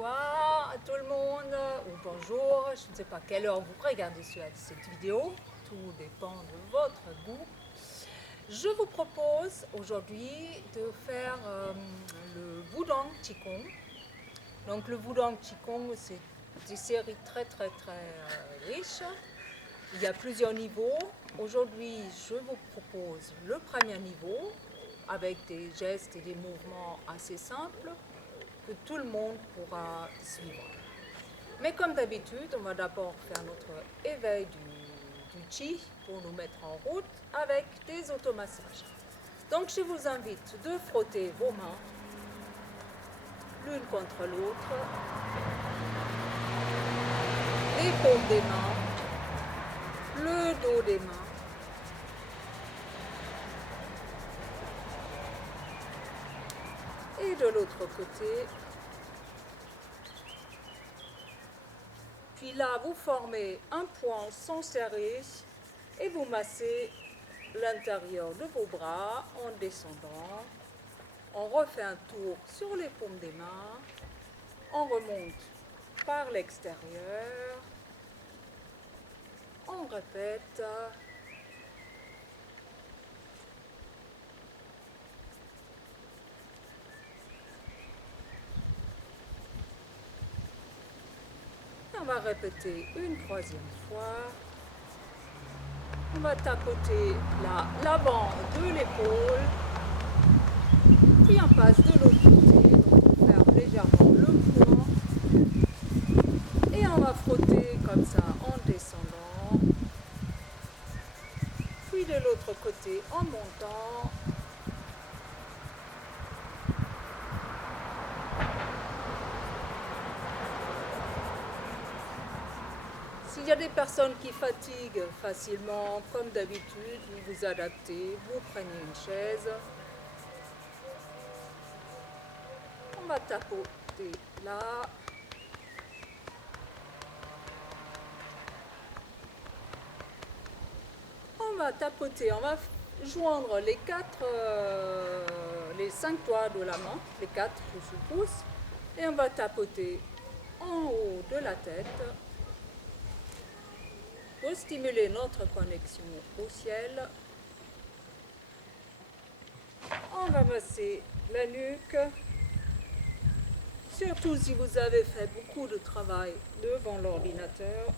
bonsoir à tout le monde, ou bonjour, je ne sais pas quelle heure vous regardez cette vidéo, tout dépend de votre goût. Je vous propose aujourd'hui de faire le Wudang Qigong. Donc le Wudang Qigong, c'est des séries très riches. Il y a plusieurs niveaux. Aujourd'hui, je vous propose le premier niveau avec des gestes et des mouvements assez simples que tout le monde pourra suivre. Mais comme d'habitude, on va d'abord faire notre éveil du Qi pour nous mettre en route avec des automassages. Donc je vous invite de frotter vos mains l'une contre l'autre, les paumes des mains, le dos des mains. Et de l'autre côté. Puis là, vous formez un point sans serrer et vous massez l'intérieur de vos bras en descendant. On refait un tour sur les paumes des mains. On remonte par l'extérieur. On répète. On va répéter une troisième fois. On va tapoter l'avant de l'épaule. Puis on passe de l'autre côté. Donc on ferme légèrement le poing. Et on va frotter comme ça en descendant. Puis de l'autre côté en montant. S'il y a des personnes qui fatiguent facilement, comme d'habitude, vous vous adaptez, vous prenez une chaise. On va tapoter là. On va tapoter, on va joindre les 5 doigts de la main, les 4 pouces, et on va tapoter en haut de la tête pour stimuler notre connexion au ciel. On va masser la nuque, surtout si vous avez fait beaucoup de travail devant l'ordinateur.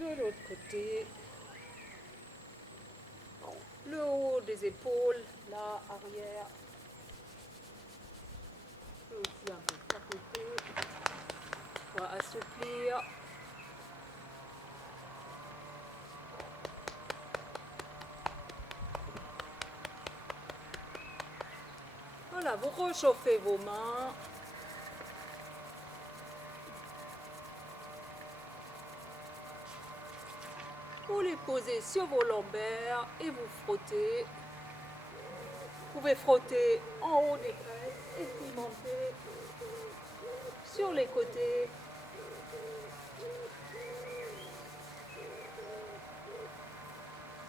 De l'autre côté, le haut des épaules, là, arrière. Je peux aussi un peu tapoter pour assouplir. Voilà, vous réchauffez vos mains. Vous les posez sur vos lombaires et vous frottez. Vous pouvez frotter en haut des fesses et puis monter sur les côtés.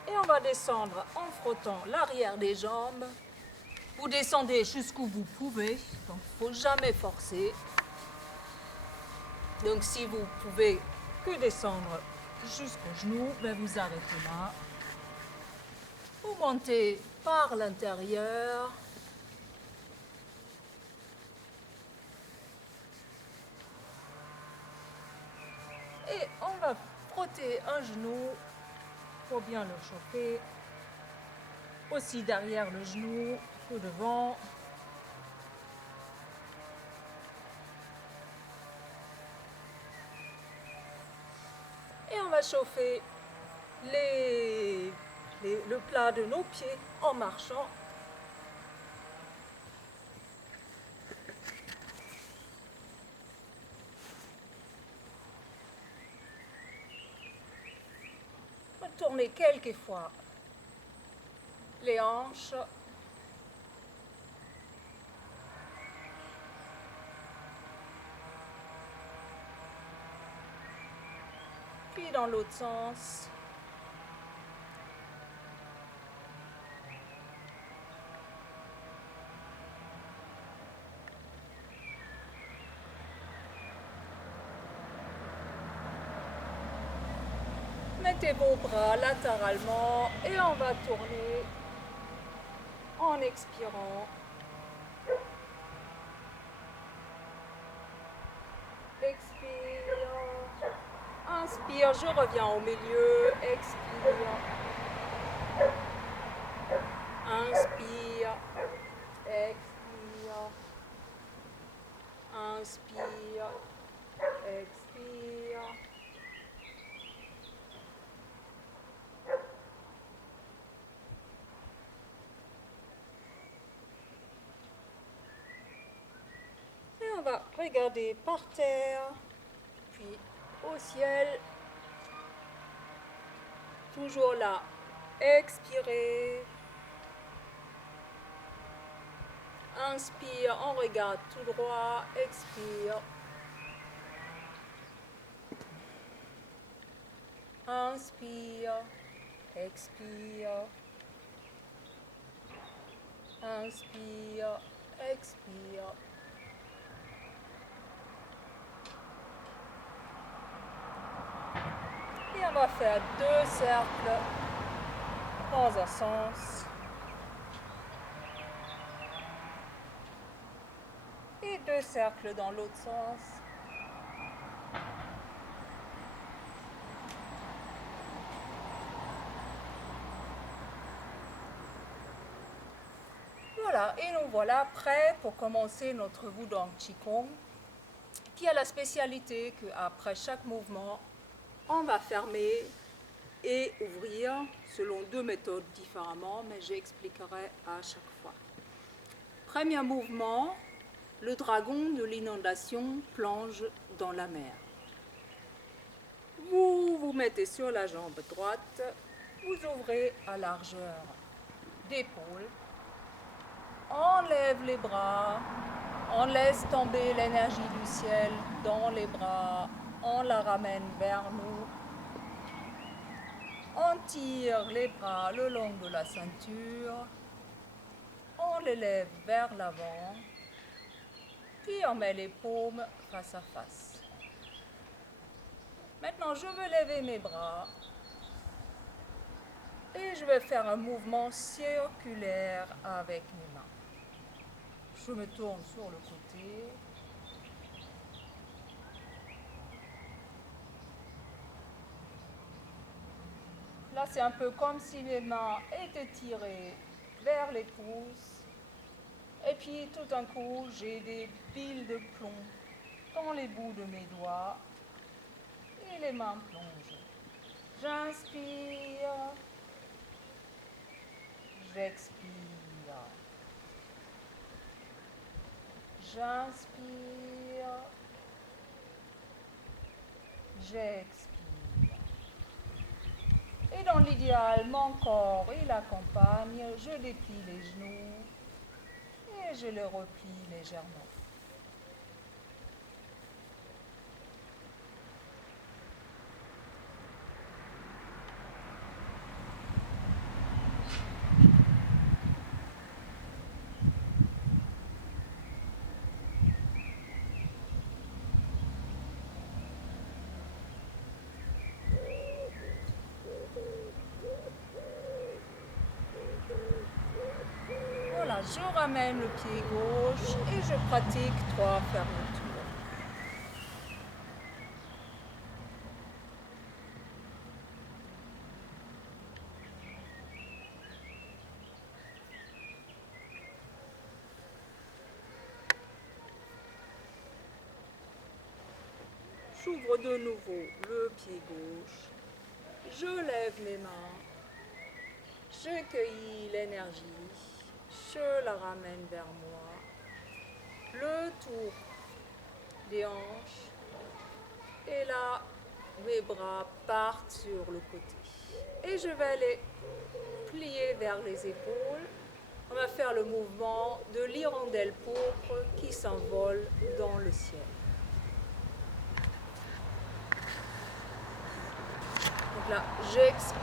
Et on va descendre en frottant l'arrière des jambes. Vous descendez jusqu'où vous pouvez, donc il ne faut jamais forcer. Donc si vous pouvez que descendre jusqu'aux genoux, ben vous arrêtez là. Vous montez par l'intérieur. Et on va frotter un genou pour bien le chauffer. Aussi derrière le genou que devant. Et on va chauffer le plat de nos pieds en marchant. On va tourner quelques fois les hanches. Puis dans l'autre sens. Mettez vos bras latéralement et on va tourner en expirant. Expire. Inspire, je reviens au milieu. Expire. Inspire. Expire. Inspire. Expire. Et on va regarder par terre, puis au ciel. Toujours là. Expirez. Inspire, on regarde tout droit. Expire. Inspire. Expire. Inspire. Expire. Et on va faire 2 cercles dans un sens et 2 cercles dans l'autre sens. Voilà, et nous voilà prêts pour commencer notre Wudang Qigong, qui a la spécialité qu'après chaque mouvement, on va fermer et ouvrir selon 2 méthodes différemment, mais j'expliquerai à chaque fois. Premier mouvement, le dragon de l'inondation plonge dans la mer. Vous vous mettez sur la jambe droite, vous ouvrez à largeur d'épaule, on lève les bras, on laisse tomber l'énergie du ciel dans les bras, on la ramène vers nous. On tire les bras le long de la ceinture, on les lève vers l'avant, puis on met les paumes face à face. Maintenant, je veux lever mes bras et je vais faire un mouvement circulaire avec mes mains. Je me tourne sur le côté. Là, c'est un peu comme si mes mains étaient tirées vers les pouces. Et puis, tout d'un coup, j'ai des piles de plomb dans les bouts de mes doigts. Et les mains plongent. J'inspire. J'expire. J'inspire. J'expire. Et dans l'idéal, mon corps, il accompagne. Je déplie les genoux et je les replie légèrement. Voilà, je ramène le pied gauche et je pratique 3 fermetures. J'ouvre de nouveau le pied gauche, je lève mes mains, je cueillis l'énergie, je la ramène vers moi, le tour des hanches, et là, mes bras partent sur le côté. Et je vais les plier vers les épaules. On va faire le mouvement de l'hirondelle pourpre qui s'envole dans le ciel. Donc là, j'expire,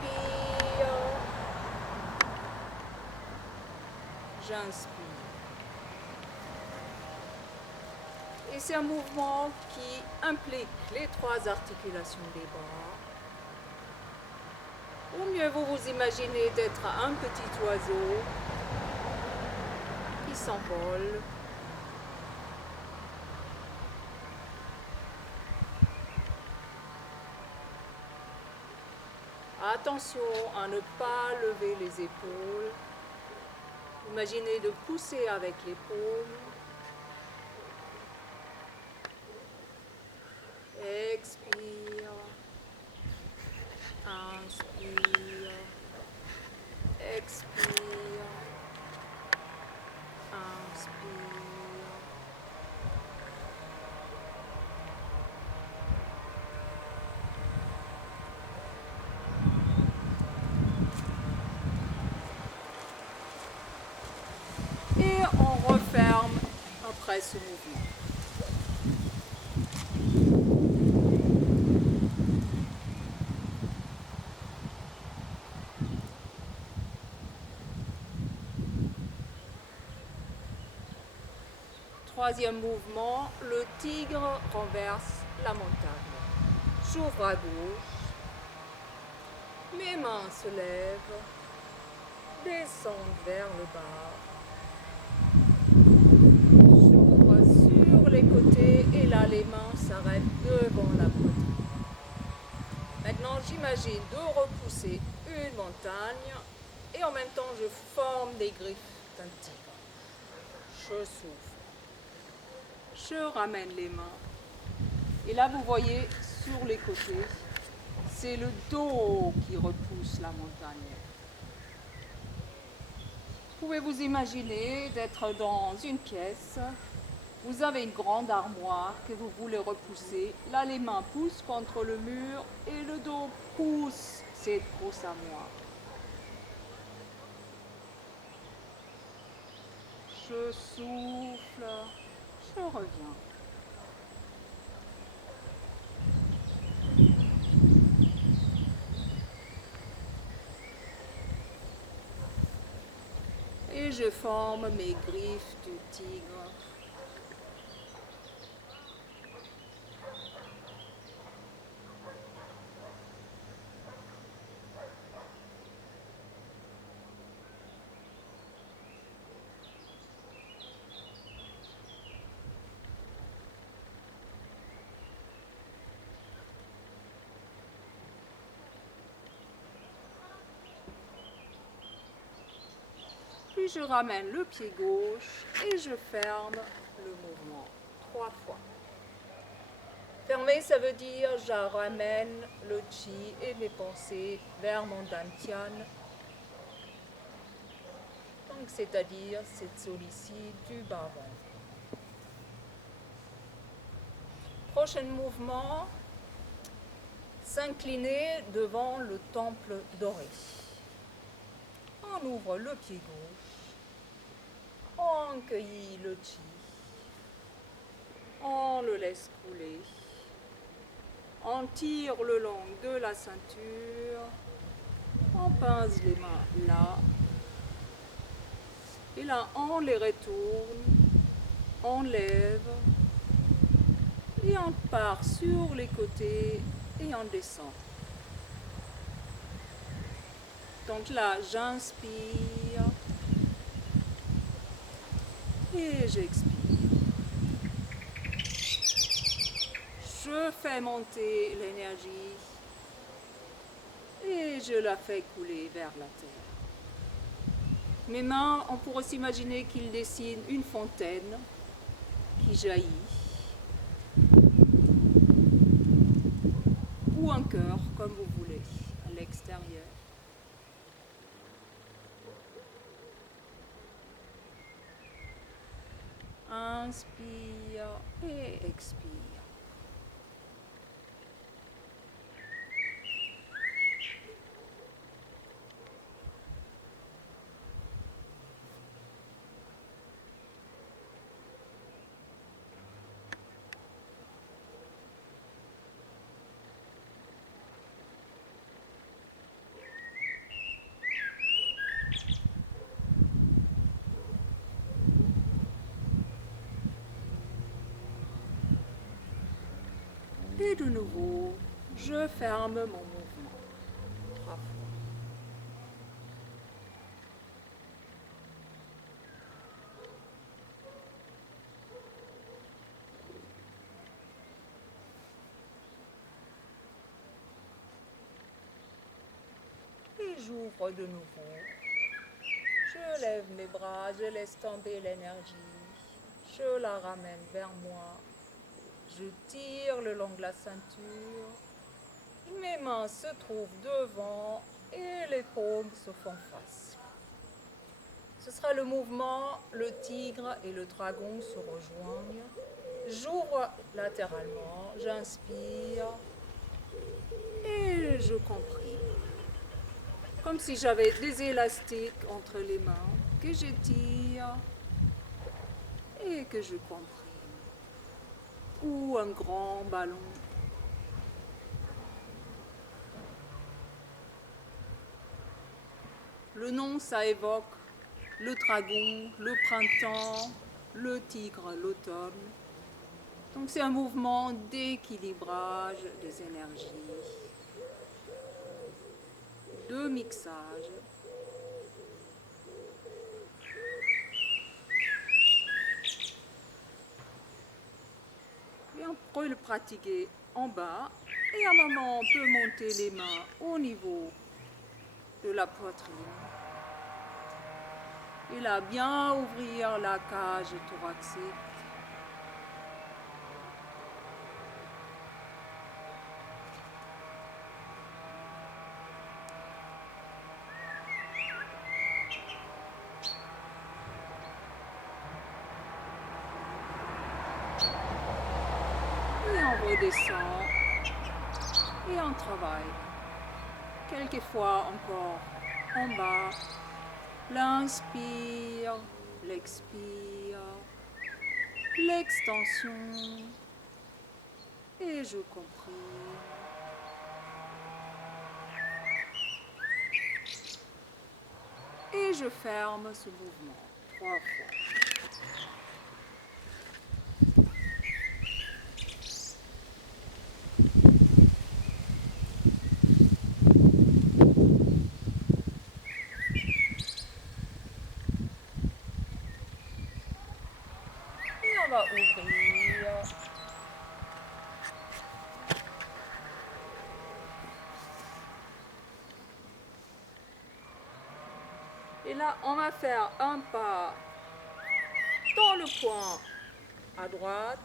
j'inspire. Et c'est un mouvement qui implique les 3 articulations des bras. Ou mieux vous vous imaginez d'être un petit oiseau qui s'envole. Attention à ne pas lever les épaules. Imaginez de pousser avec les paumes. Expire. Inspire. Expire. Inspire. Et on referme après ce mouvement. Troisième mouvement, le tigre renverse la montagne. J'ouvre à gauche, mes mains se lèvent, descendent vers le bas. J'ouvre sur les côtés et là les mains s'arrêtent devant la poitrine. Maintenant j'imagine de repousser une montagne et en même temps je forme des griffes d'un tigre. Je souffle. Je ramène les mains. Et là, vous voyez, sur les côtés, c'est le dos qui repousse la montagne. Vous pouvez vous imaginer d'être dans une pièce. Vous avez une grande armoire que vous voulez repousser. Là, les mains poussent contre le mur et le dos pousse cette grosse armoire. Je souffle. Je reviens. Et je forme mes griffes du tigre. Puis je ramène le pied gauche et je ferme le mouvement 3 fois. Fermer, ça veut dire je ramène le chi et mes pensées vers mon dantian. Donc c'est-à-dire cette zone ici du bas-ventre. Prochain mouvement, s'incliner devant le temple doré. On ouvre le pied gauche, on cueillit le chi, on le laisse couler, on tire le long de la ceinture, on pince les mains là, et là on les retourne, on lève, et on part sur les côtés et on descend. Donc là, j'inspire et j'expire. Je fais monter l'énergie et je la fais couler vers la terre. Mes mains, on pourrait s'imaginer qu'ils dessinent une fontaine qui jaillit ou un cœur, comme vous voulez, à l'extérieur. Inspire et expire. Et de nouveau, je ferme mon mouvement 3 fois. j'ouvre de nouveau. Je lève mes bras, je laisse tomber l'énergie. Je la ramène vers moi. Je tire le long de la ceinture. Mes mains se trouvent devant et les paumes se font face. Ce sera le mouvement, le tigre et le dragon se rejoignent. J'ouvre latéralement, j'inspire et je comprime. Comme si j'avais des élastiques entre les mains que je tire et que je comprime. Ou un grand ballon. Le nom, ça évoque le dragon, le printemps, le tigre, l'automne. Donc c'est un mouvement d'équilibrage des énergies, de mixage. Et on peut le pratiquer en bas et à un moment on peut monter les mains au niveau de la poitrine. Et là, bien ouvrir la cage thoracique. Et on redescend et on travaille. Quelquefois encore en bas. L'inspire, l'expire, l'extension et je comprime. Et je ferme ce mouvement 3 fois. Et on va ouvrir. Et là, on va faire un pas dans le coin à droite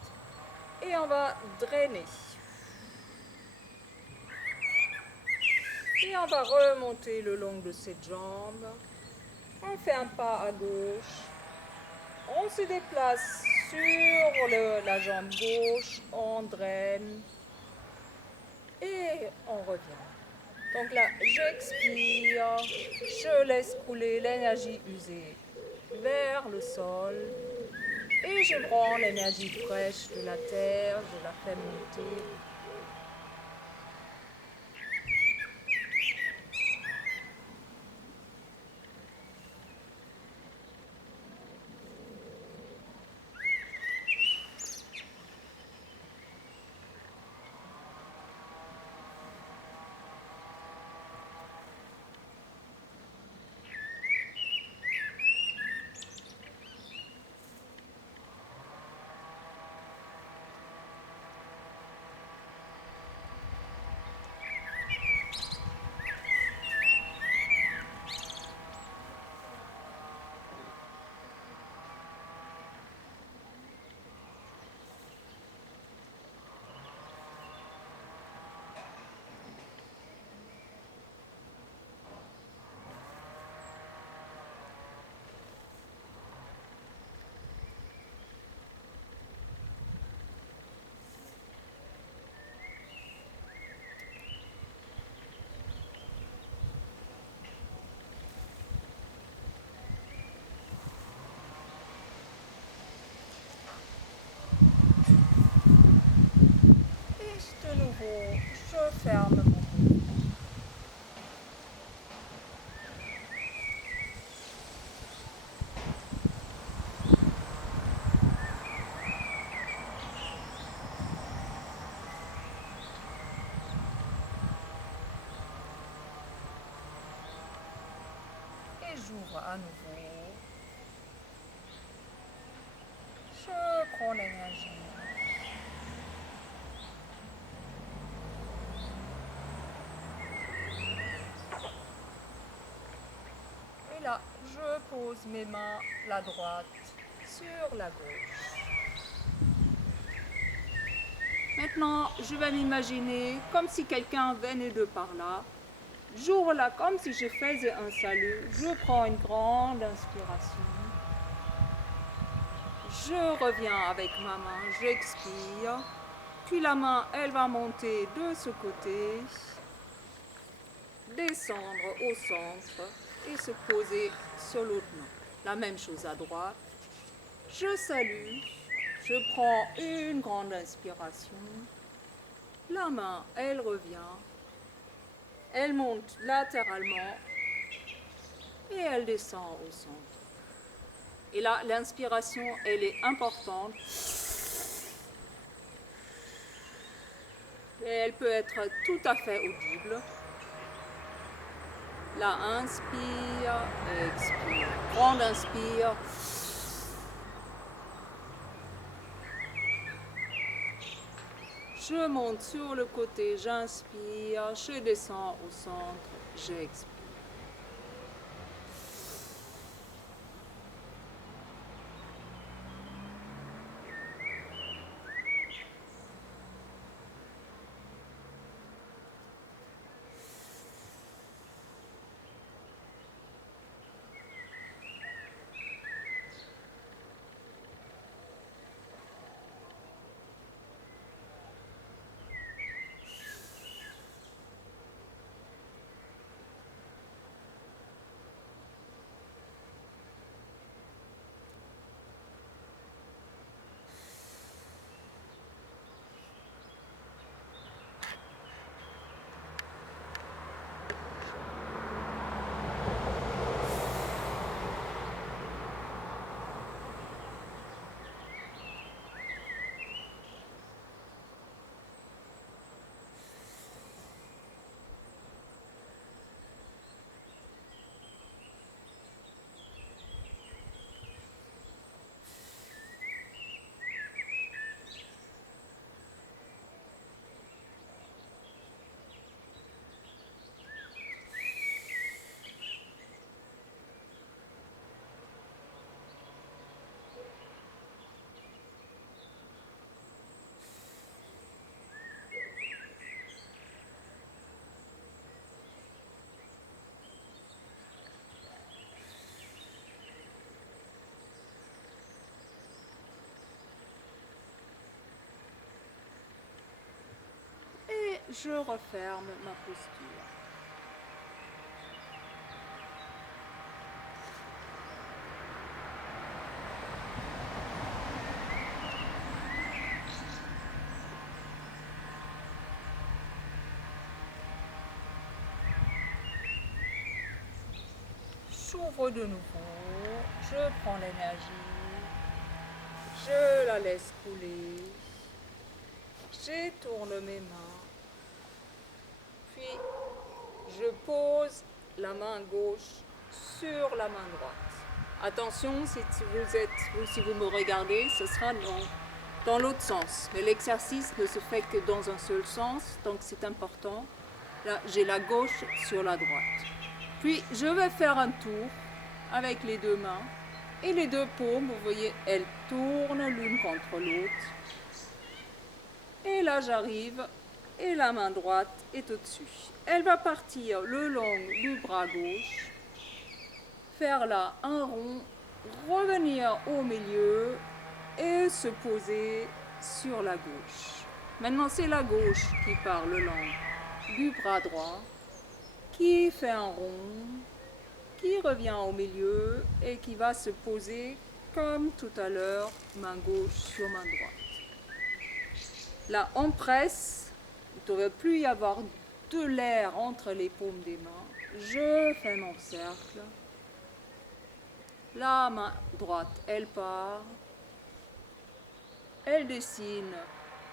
et on va drainer. Et on va remonter le long de cette jambe. On fait un pas à gauche. On se déplace sur la jambe gauche, on draine et on revient. Donc là, j'expire, je laisse couler l'énergie usée vers le sol et je prends l'énergie fraîche de la terre, je la fais monter. Et de nouveau, je ferme mon mouvement. Et j'ouvre à nouveau. Je prends l'énergie. pose mes mains, la droite sur la gauche. Maintenant, je vais m'imaginer comme si quelqu'un venait de par là. J'ouvre là comme si je faisais un salut. Je prends une grande inspiration. Je reviens avec ma main, j'expire. Puis la main, elle va monter de ce côté, descendre au centre et se poser sur l'autre main. La même chose à droite. Je salue. Je prends une grande inspiration. La main, elle revient. Elle monte latéralement et elle descend au centre. Et là, l'inspiration, elle est importante. Et elle peut être tout à fait audible. Là, inspire, expire. Grande inspire. Je monte sur le côté, j'inspire, je descends au centre, j'expire. Et je referme ma posture. J'ouvre de nouveau, je prends l'énergie, je la laisse couler, j'étourne mes mains, puis je pose la main gauche sur la main droite. Attention, si vous me regardez, ce sera dans l'autre sens. Mais l'exercice ne se fait que dans un seul sens, donc c'est important. Là, j'ai la gauche sur la droite. Puis, je vais faire un tour avec les deux mains. Et les deux paumes, vous voyez, elles tournent l'une contre l'autre. Et là, j'arrive et la main droite est au-dessus. Elle va partir le long du bras gauche, faire là un rond, revenir au milieu et se poser sur la gauche. Maintenant, c'est la gauche qui part le long du bras droit, qui fait un rond, qui revient au milieu et qui va se poser comme tout à l'heure, main gauche sur main droite. Là, on presse, il ne devrait plus y avoir de l'air entre les paumes des mains. Je fais mon cercle. La main droite, elle part. Elle dessine,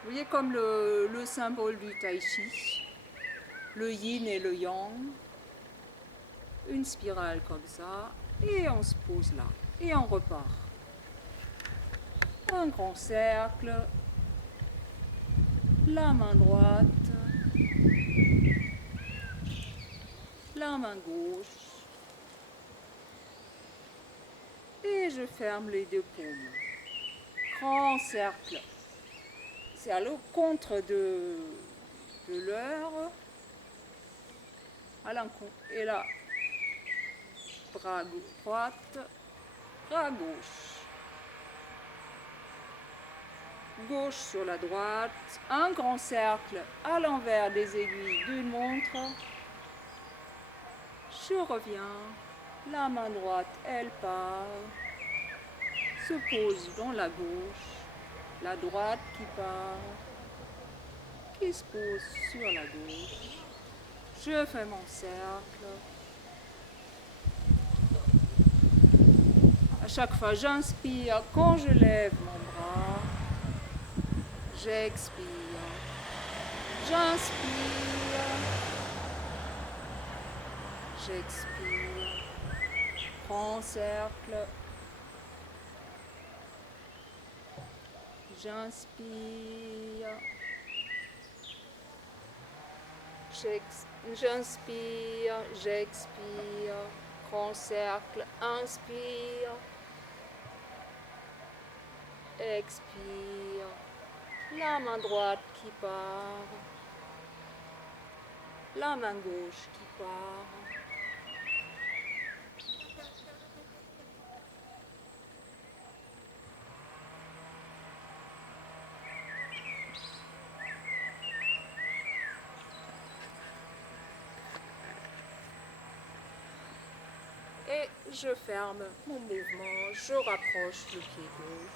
vous voyez comme le symbole du tai chi, le yin et le yang. Une spirale comme ça, et on se pose là, et on repart. Un grand cercle, la main droite, la main gauche, Et je ferme les deux paumes. Grand cercle. C'est à l'encontre de l'heure. À l'encontre. Et là, bras droite, bras gauche. Gauche sur la droite. Un grand cercle à l'envers des aiguilles d'une montre. Je reviens. La main droite, elle part. Se pose dans la gauche. La droite qui part. Qui se pose sur la gauche. Je fais mon cercle. À chaque fois, j'inspire quand je lève mon bras. J'expire. J'inspire. J'expire. Grand cercle. J'inspire. J'inspire. J'expire. Grand cercle. Inspire. Expire. La main droite qui part. La main gauche qui part. Et je ferme mon mouvement, je rapproche le pied gauche.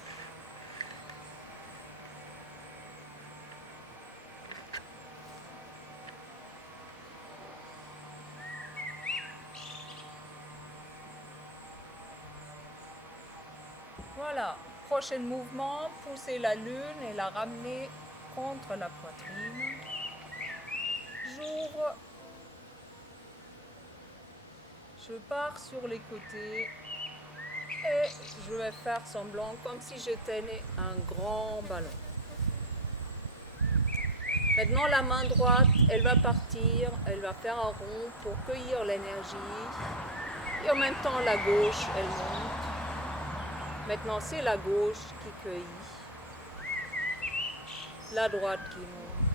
Voilà, prochain mouvement, pousser la lune et la ramener contre la poitrine. J'ouvre. Je pars sur les côtés et je vais faire semblant comme si je tenais un grand ballon. Maintenant, la main droite, elle va partir, elle va faire un rond pour cueillir l'énergie. Et en même temps, la gauche, elle monte. Maintenant, c'est la gauche qui cueille. La droite qui monte.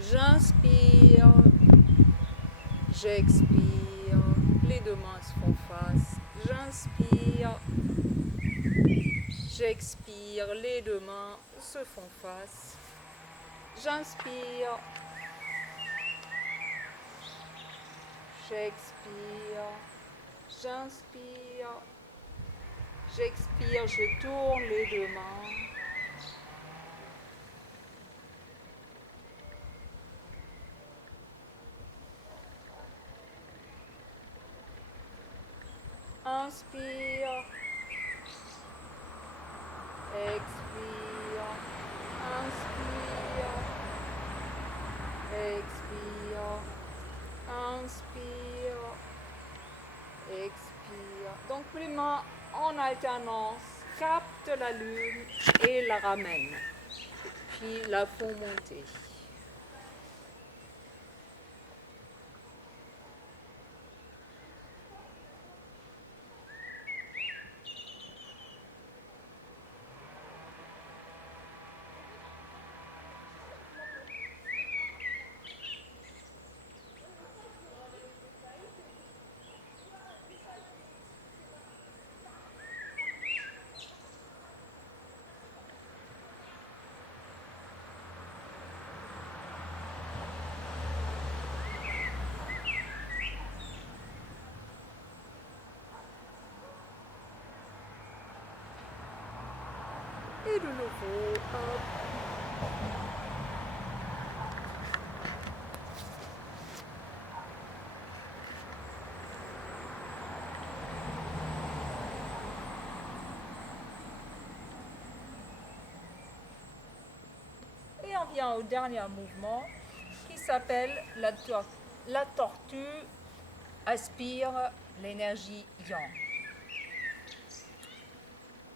J'inspire. J'expire. Les deux mains se font face. J'inspire. J'expire. Les deux mains se font face. J'inspire. J'expire. J'inspire. J'expire. Je tourne les deux mains. Inspire. Expire. Inspire. Expire. Inspire. Expire. Donc les mains en alternance captent la lune et la ramènent. Puis la font monter. Et de nouveau, hop. Et on vient au dernier mouvement qui s'appelle la tortue aspire l'énergie yang.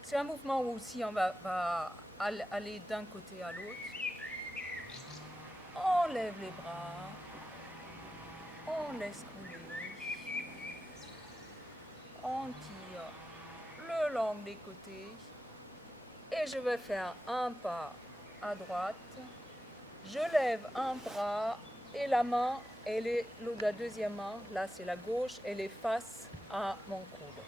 C'est un mouvement où aussi on va aller d'un côté à l'autre. On lève les bras, on laisse couler. on tire le long des côtés et je vais faire un pas à droite. Je lève un bras et la main, la deuxième main, là c'est la gauche, elle est face à mon coude.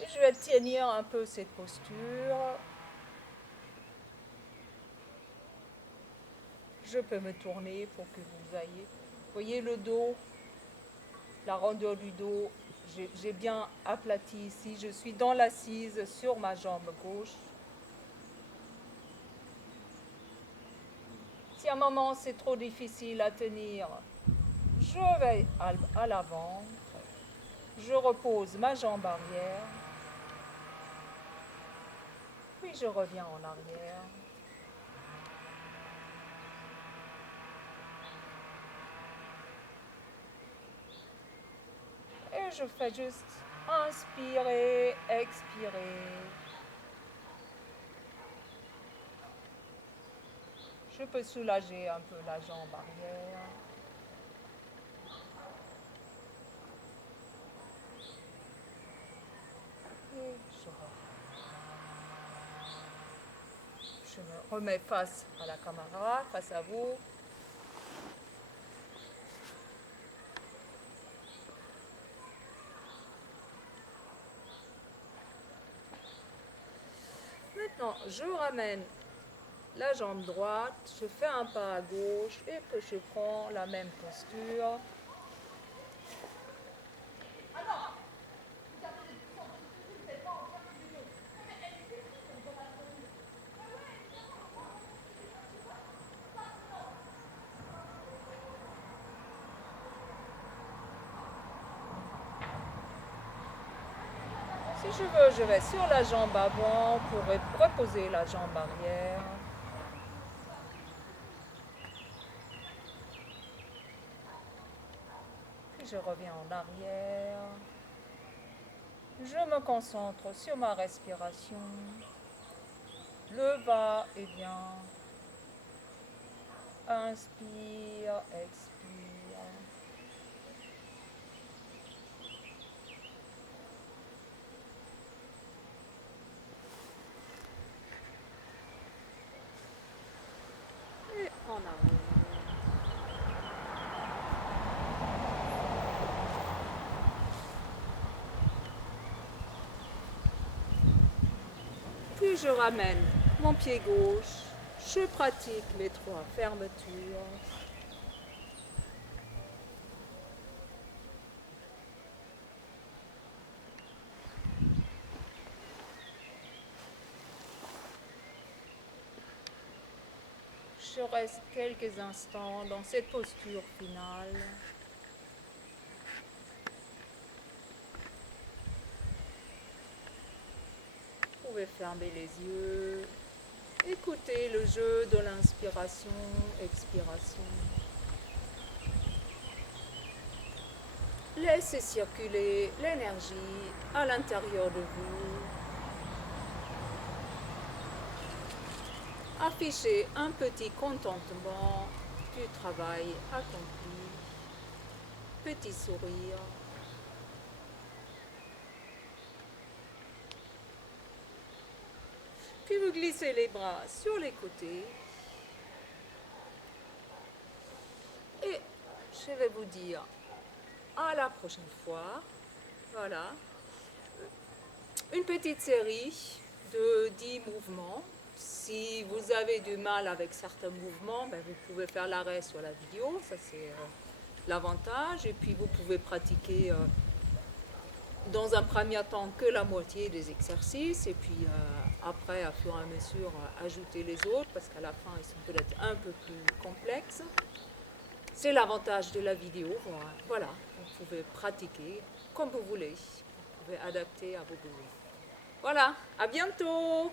Et je vais tenir un peu cette posture. Je peux me tourner pour que vous voyez. Voyez le dos, la rondeur du dos. J'ai bien aplati ici. Je suis dans l'assise sur ma jambe gauche. Si à un moment c'est trop difficile à tenir, je vais à l'avant. Je repose ma jambe arrière. Puis je reviens en arrière. Et je fais juste inspirer, expirer. Je peux soulager un peu la jambe arrière. Et je me remets face à la caméra, face à vous. Maintenant, je ramène la jambe droite, je fais un pas à gauche et que je prends la même posture. Si je veux, je vais sur la jambe avant pour reposer la jambe arrière. Puis je reviens en arrière. Je me concentre sur ma respiration. Le va-et-vient. Inspire, expire. Et en arrière. Puis je ramène mon pied gauche. Je pratique les 3 fermetures. Je reste quelques instants dans cette posture finale. Vous pouvez fermer les yeux. Écoutez le jeu de l'inspiration, expiration. Laissez circuler l'énergie à l'intérieur de vous. Affichez un petit contentement du travail accompli. Petit sourire. Puis vous glissez les bras sur les côtés. Et je vais vous dire à la prochaine fois. Voilà. Une petite série de 10 mouvements. Si vous avez du mal avec certains mouvements, ben vous pouvez faire l'arrêt sur la vidéo. Ça, c'est l'avantage. Et puis, vous pouvez pratiquer dans un premier temps que la moitié des exercices. Et puis, après, à fur et à mesure, ajouter les autres parce qu'à la fin, ils sont peut-être un peu plus complexes. C'est l'avantage de la vidéo. Voilà, vous pouvez pratiquer comme vous voulez. Vous pouvez adapter à vos besoins. Voilà, à bientôt!